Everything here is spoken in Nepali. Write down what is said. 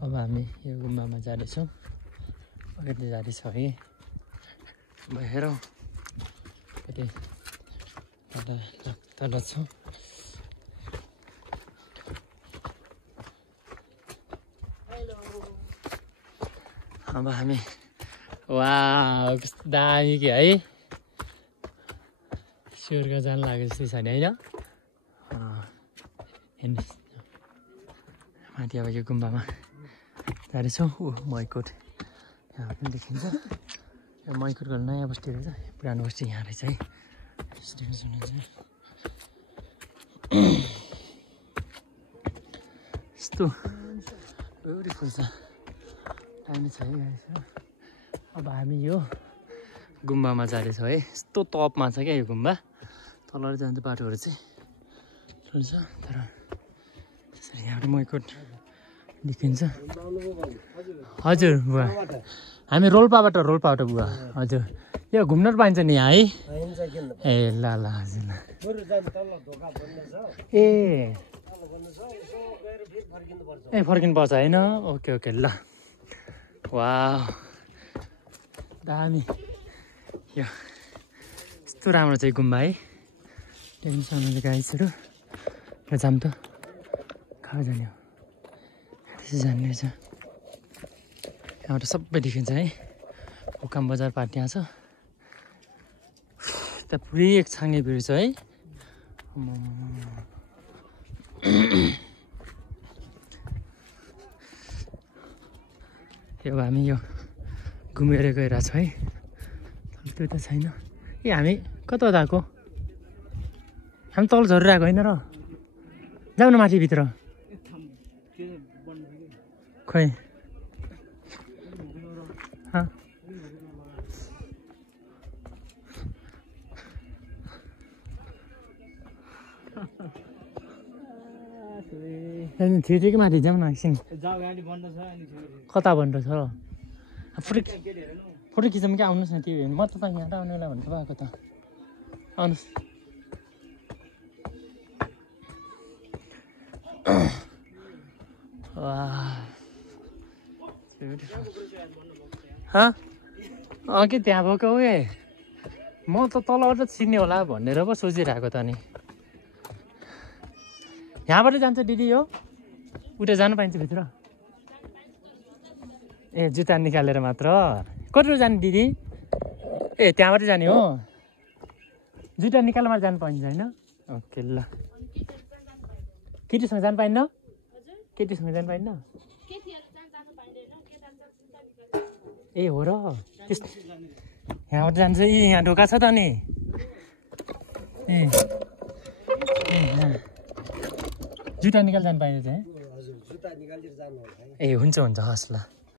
अब हामी यो गुम्बामा जाँदैछौँ अगाडि जाँदैछ है हेरौँ कति तल छौँ अब हामी वाह कस्तो दामी के है स्वर्ग जान लाग्यो जस्तै छ नि होइन हेर्नुहोस् माथि अब यो गुम्बामा जाँदैछौँ मैकोट यहाँ पनि देखिन्छ यो मैकोटको नयाँ बस्ती रहेछ पुरानो बस्ती यहाँ रहेछ है यस्तो ब्युटिफुल छ दामी छ है अब हामी यो गुम्बामा जाँदैछौँ है यस्तो टपमा छ क्या यो गुम्बा तल जान्छ बाटोहरू चाहिँ छ तर त्यसरी यहाँ मैकोट देखिन्छ हजुर बुवा हामी रोल्पाबाट बुवा हजुर यो घुम्न पाइन्छ नि यहाँ है ए ल ल हजुर ए फर्किनु पर्छ होइन ओके ओके ल वाह दामी यो यस्तो राम्रो छ गुम्बा है टेन्सन गाइसहरू र जाम त कहाँ जाने हो त्यसै जाने रहेछ यहाँबाट सबै देखिन्छ है उकाम बजार पार्ट त्यहाँ छ त्यहाँ पुरै एक छाङ्गे भिड छ है यो हामी यो घुमेर गइरहेको छ है त्यो त छैन ए हामी कता गएको हामी तल झरेर आएको होइन र जाउँ न माथि भित्र खोइ ठिकै माथि जाउँ न एकछिन कता बन्द छ फोटो खिचौँ क्या आउनुहोस् न त्यो म त यहाँ त आउनु बेला भनेको भएको त आउनुहोस् के त्यहाँ भएको उयो म त तलबाट छिर्ने होला भनेर पो सोचिरहेको त नि यहाँबाट जान्छ दिदी हो उता जानु पाइन्छ भित्र ए जुत्ता निकालेर मात्र कत्रो जाने दिदी ए त्यहाँबाट जाने हो जुत्ता निकालेर जानु पाइन्छ होइन ओके ल केटीसँग जानु पाइन्न केटीसँग जानु पाइन्न ए हो र त्यस्तो यहाँबाट जान्छ ए यहाँ ढोका छ त नि ए जुत्ता निकाल जानु पाइन्छ चाहिँ ए हुन्छ हुन्छ हस् ल